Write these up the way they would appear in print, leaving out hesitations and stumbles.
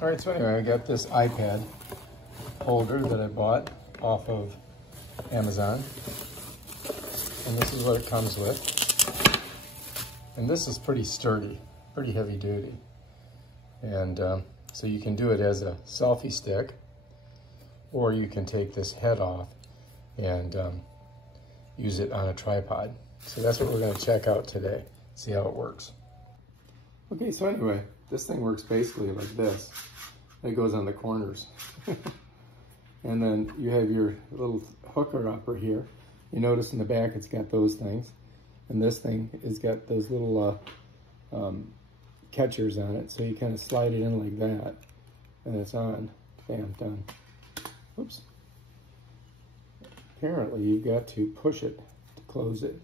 All right, so anyway, I got this iPad holder that I bought off of Amazon. And this is what it comes with. And this is pretty sturdy, pretty heavy duty. And so you can do it as a selfie stick, or you can take this head off and use it on a tripod. So that's what we're going to check out today, see how it works. Okay, so anyway, this thing works basically like this. It goes on the corners. And then you have your little hooker upper here. You notice in the back it's got those things. And this thing has got those little catchers on it. So you kind of slide it in like that. And it's on. Bam, done. Oops. Apparently you've got to push it to close it.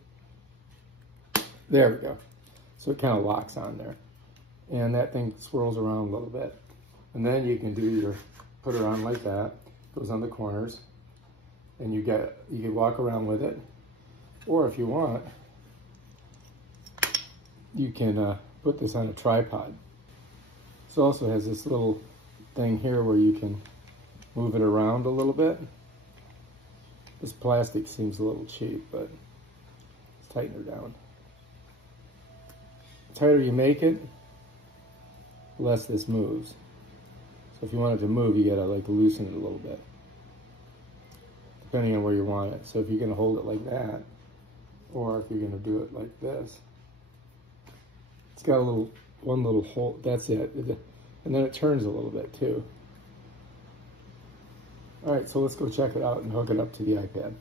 There we go. So it kind of locks on there. And that thing swirls around a little bit. And then you can put it on like that. Goes on the corners. And you can walk around with it. Or if you want, you can put this on a tripod. This also has this little thing here where you can move it around a little bit. This plastic seems a little cheap, but let's tighten her down. The tighter you make it, the less this moves. So if you want it to move, you gotta like loosen it a little bit, depending on where you want it. So if you're gonna hold it like that, or if you're gonna do it like this, it's got one little hole, that's it. And then it turns a little bit too. All right, so let's go check it out and hook it up to the iPad.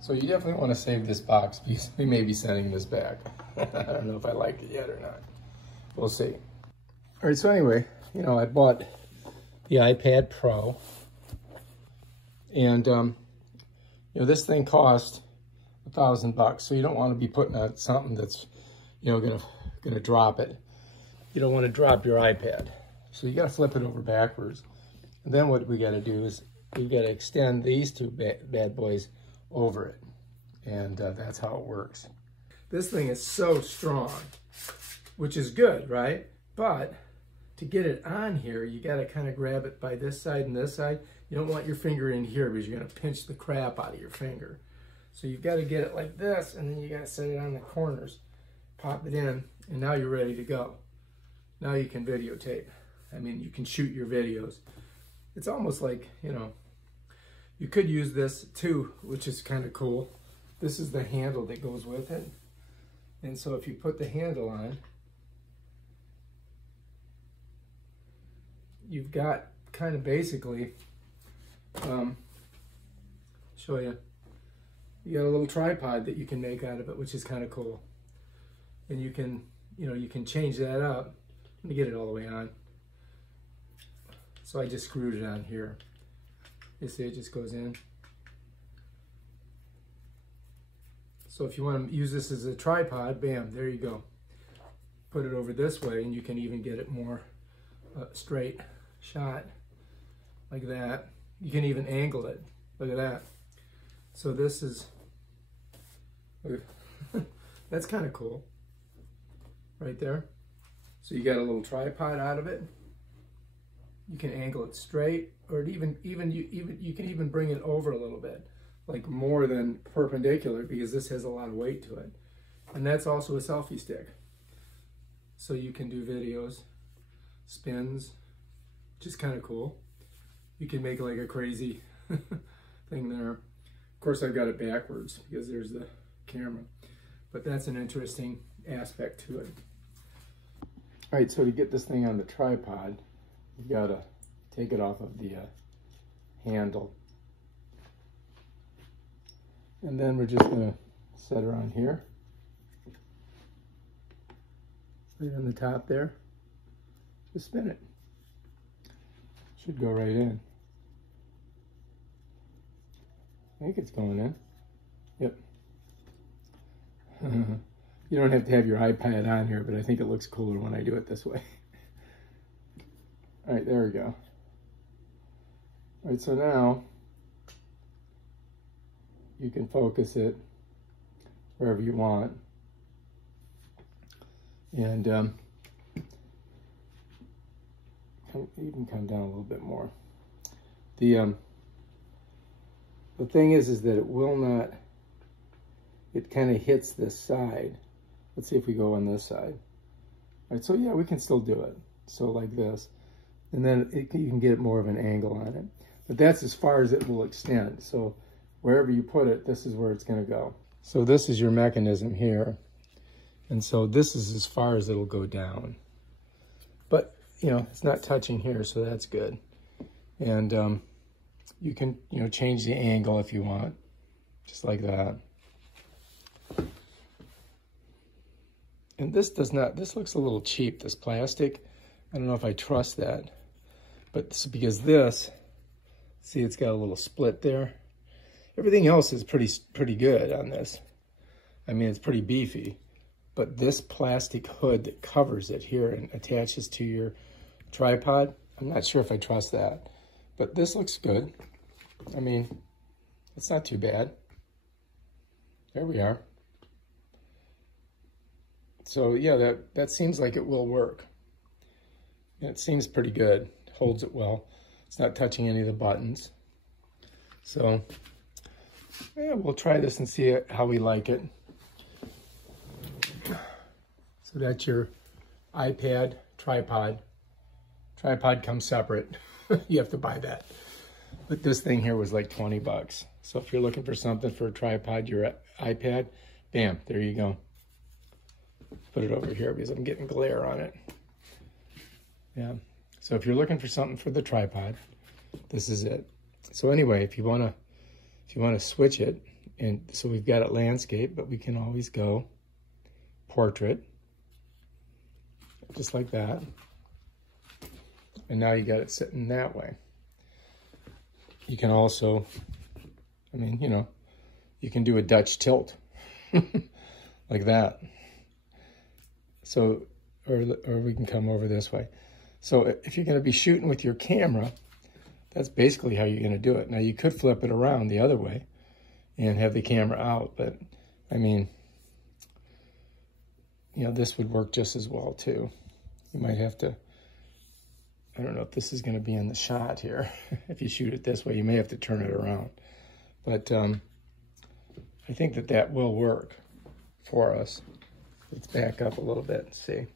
So you definitely want to save this box because we may be sending this back. I don't know if I like it yet or not. We'll see. All right, so anyway, you know, I bought the iPad Pro. And, you know, this thing cost $1,000. So you don't want to be putting out something that's, you know, gonna drop it. You don't want to drop your iPad. So you got to flip it over backwards. And then what we got to do is we got to extend these two bad boys over it. And that's how it works. This thing is so strong, which is good, right? But to get it on here, you got to kind of grab it by this side and this side. You don't want your finger in here because you're going to pinch the crap out of your finger. So you've got to get it like this, and then you got to set it on the corners. Pop it in, and now you're ready to go. Now you can videotape. I mean, you can shoot your videos. It's almost like, you know, you could use this too, which is kind of cool. This is the handle that goes with it. And so if you put the handle on, you've got kind of basically, show you, you got a little tripod that you can make out of it, which is kind of cool. And you can, you know, you can change that up. Let me get it all the way on. So I just screwed it on here. You see it just goes in. So if you want to use this as a tripod, bam, there you go. Put it over this way and you can even get it more straight shot like that. You can even angle it. Look at that. So this is, that's kind of cool right there. So you got a little tripod out of it. You can angle it straight, or you can even bring it over a little bit, like more than perpendicular, because this has a lot of weight to it. And that's also a selfie stick. So you can do videos, spins, which is kind of cool. You can make like a crazy thing there. Of course, I've got it backwards because there's the camera, but that's an interesting aspect to it. All right, so to get this thing on the tripod, you've got to take it off of the handle. And then we're just going to set her on here. Right on the top there. Just spin it. Should go right in. I think it's going in. Yep. You don't have to have your iPad on here, but I think it looks cooler when I do it this way. All right, there we go. All right, so now you can focus it wherever you want. And kind even come down a little bit more. The thing is that it will not, it kind of hits this side. Let's see if we go on this side. All right, so yeah, we can still do it. So like this. And then you can get more of an angle on it. But that's as far as it will extend. So wherever you put it, this is where it's going to go. So this is your mechanism here. And so this is as far as it'll go down. But, you know, it's not touching here, so that's good. And you can, you know, change the angle if you want, just like that. And this does not, this looks a little cheap, this plastic. I don't know if I trust that. But this, because this, see, it's got a little split there. Everything else is pretty good on this. I mean, it's pretty beefy. But this plastic hood that covers it here and attaches to your tripod, I'm not sure if I trust that. But this looks good. I mean, it's not too bad. There we are. So yeah, that seems like it will work. It seems pretty good. Holds it well. It's not touching any of the buttons. So yeah, we'll try this and see how we like it. So that's your iPad tripod. Tripod comes separate. You have to buy that. But this thing here was like 20 bucks. So if you're looking for something for a tripod, your iPad, bam, there you go. Put it over here because I'm getting glare on it. Yeah. So if you're looking for something for the tripod, this is it. So anyway, if you want to switch it, and so we've got it landscape, but we can always go portrait, just like that. And now you got it sitting that way. You can also, I mean, you know, you can do a Dutch tilt like that. So, or we can come over this way. So if you're going to be shooting with your camera, that's basically how you're going to do it. Now you could flip it around the other way and have the camera out, but I mean, you know, this would work just as well too. You might have to, I don't know if this is going to be in the shot here. If you shoot it this way, you may have to turn it around. But I think that will work for us. Let's back up a little bit and see.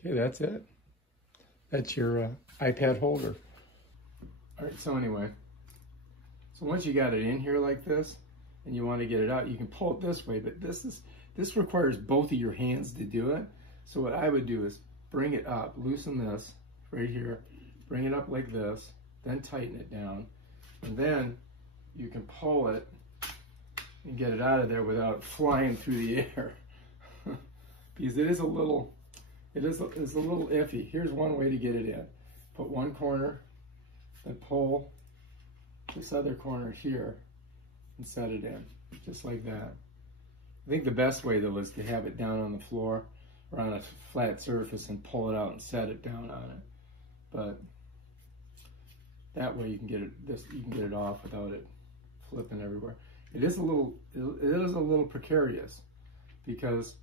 Okay, that's it. That's your iPad holder. All right, so anyway, so once you got it in here like this and you want to get it out, you can pull it this way, but this requires both of your hands to do it. So what I would do is bring it up, loosen this right here, bring it up like this, then tighten it down, and then you can pull it and get it out of there without flying through the air. Because it is a little iffy. Here's one way to get it in. Put one corner, then pull this other corner here and set it in, just like that. I think the best way though is to have it down on the floor or on a flat surface and pull it out and set it down on it. But that way you can get it off without it flipping everywhere. It is a little precarious because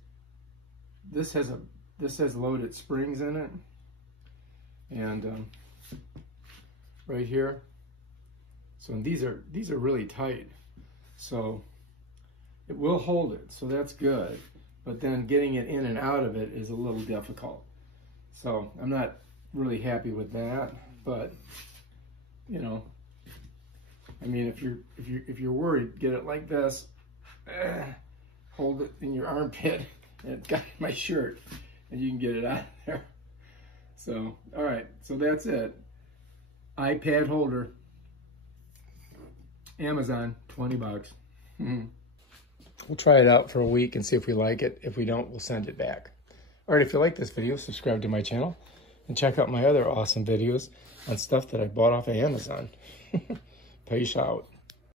this has loaded springs in it, and right here. So these are really tight, so it will hold it. So that's good, but then getting it in and out of it is a little difficult. So I'm not really happy with that, but you know, I mean, if you're worried, get it like this, hold it in your armpit, and it's got my shirt, and you can get it out of there. So, all right, so that's it. iPad holder, Amazon, 20 bucks. We'll try it out for a week and see if we like it. If we don't, we'll send it back. All right, if you like this video, subscribe to my channel and check out my other awesome videos on stuff that I bought off of Amazon. Peace out.